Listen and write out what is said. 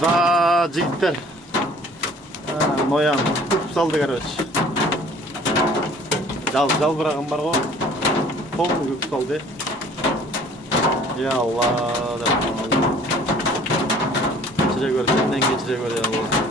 Да, жигиттер. Ноян күп салды, короче. Жалбыраган бар го. Ком күп салды. Ya Allah. Geçire gör, senden geçire gör ya Allah.